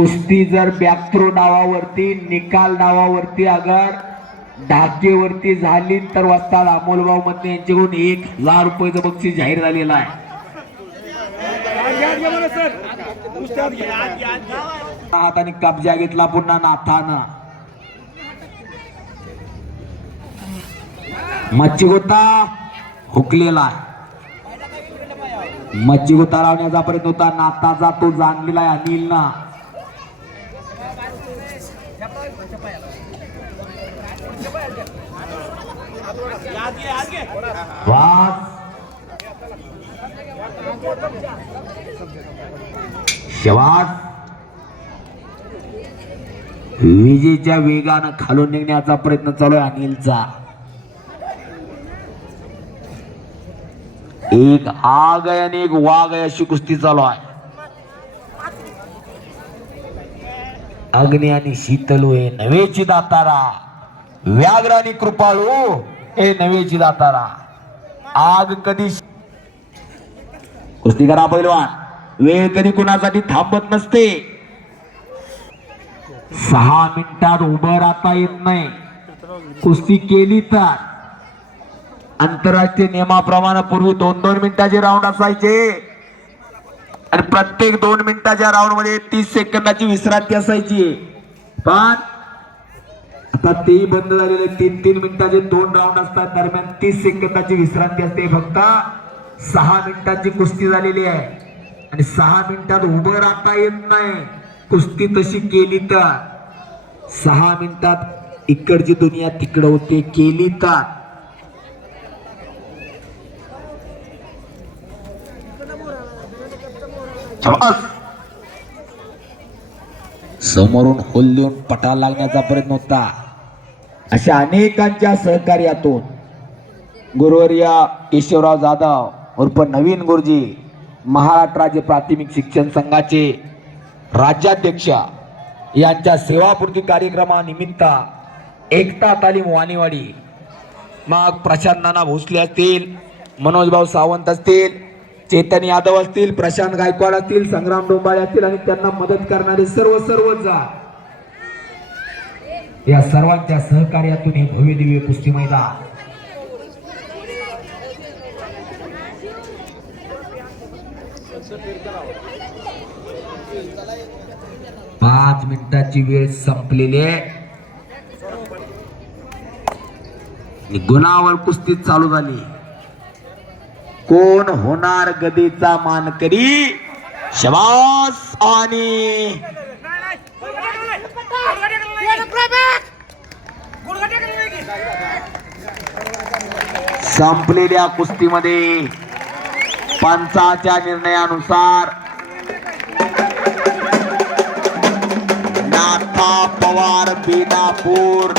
कुस्ती जर बॅकथ्रो डावावरती, निकाल डावावरती अगर ढाकेवरती झाली तर वस्ताद अमोलभाऊ मध्ये यांच्याकडून 1,000 रुपयाचं बक्षीस जाहीर झालेलं आहे. हाताने कब्जा घेतला पुन्हा नाथानं. मच्छीगोता हुकलेला आहे. मच्छीगोता लावण्याचा प्रयत्न होता नाथाचा, तो जाणलेला आहे अनिलना. शेवाट विजेच्या वेगानं खालून निघण्याचा प्रयत्न चालू आहे अनिलचा. एक आग आहे आणि एक वाघ आहे अशी कुस्ती चालू आहे. अग्नी आणि शीतलू हे नवेची दातारा, व्याघ्र आणि कृपाळू हे नवेची दातारा. आग कधी कुस्ती करा पैलवान, वेळ कधी कुणासाठी थांबत नसते. 6 मिनिटात उभं राहता येत नाही. कुस्ती केली तर आंतरराष्ट्रीय नियमाप्रमाणे पूर्वी 2-2 मिनिटाचे राऊंड असायचे आणि प्रत्येक 2 मिनिटाच्या राऊंड मध्ये 30 सेकंदाची विश्रांती असायची. पण आता तेही बंद झालेले. 3-3 मिनिटाचे 2 राऊंड असतात, दरम्यान 30 सेकंदाची विश्रांती असते. फक्त 6 मिनिटाची कुस्ती झालेली आहे आणि 6 मिनिटात उभं राहता येत नाही. कुस्ती तशी केली तर 6 मिनिटात इकडची दुनिया तिकडं होते. केली तर समोरून होल देऊन पटाला लागण्याचा प्रयत्न होता. अशा अनेकांच्या सहकार्यातून गुरुवर्य केशवराव जाधव उर्फ नवीन गुरुजी, महाराष्ट्र राज्य प्राथमिक शिक्षण संघाचे राज्याध्यक्ष यांच्या सेवापूर्ती कार्यक्रमानिमित्त एकता तालीम वाणीवाडी, मग प्रशांत नाना भोसले असतील, मनोज भाऊ सावंत असतील, चेतन यादव असतील, प्रशांत गायकवाड असतील, संग्राम डोंबाळे असतील आणि त्यांना मदत करणारे सर्वच या सर्वांच्या सहकार्यातून हे भव्य दिव्य कुस्ती मैदान 5 मिनिटाची वेळ संपलेली आहे. गुणावर कुस्ती चालू झाली. कोण होणार गदेचा मानकरी? शबास. आणि संपलेल्या कुस्तीमध्ये पंचाच्या निर्णयानुसार नाथा पवार बेनापूर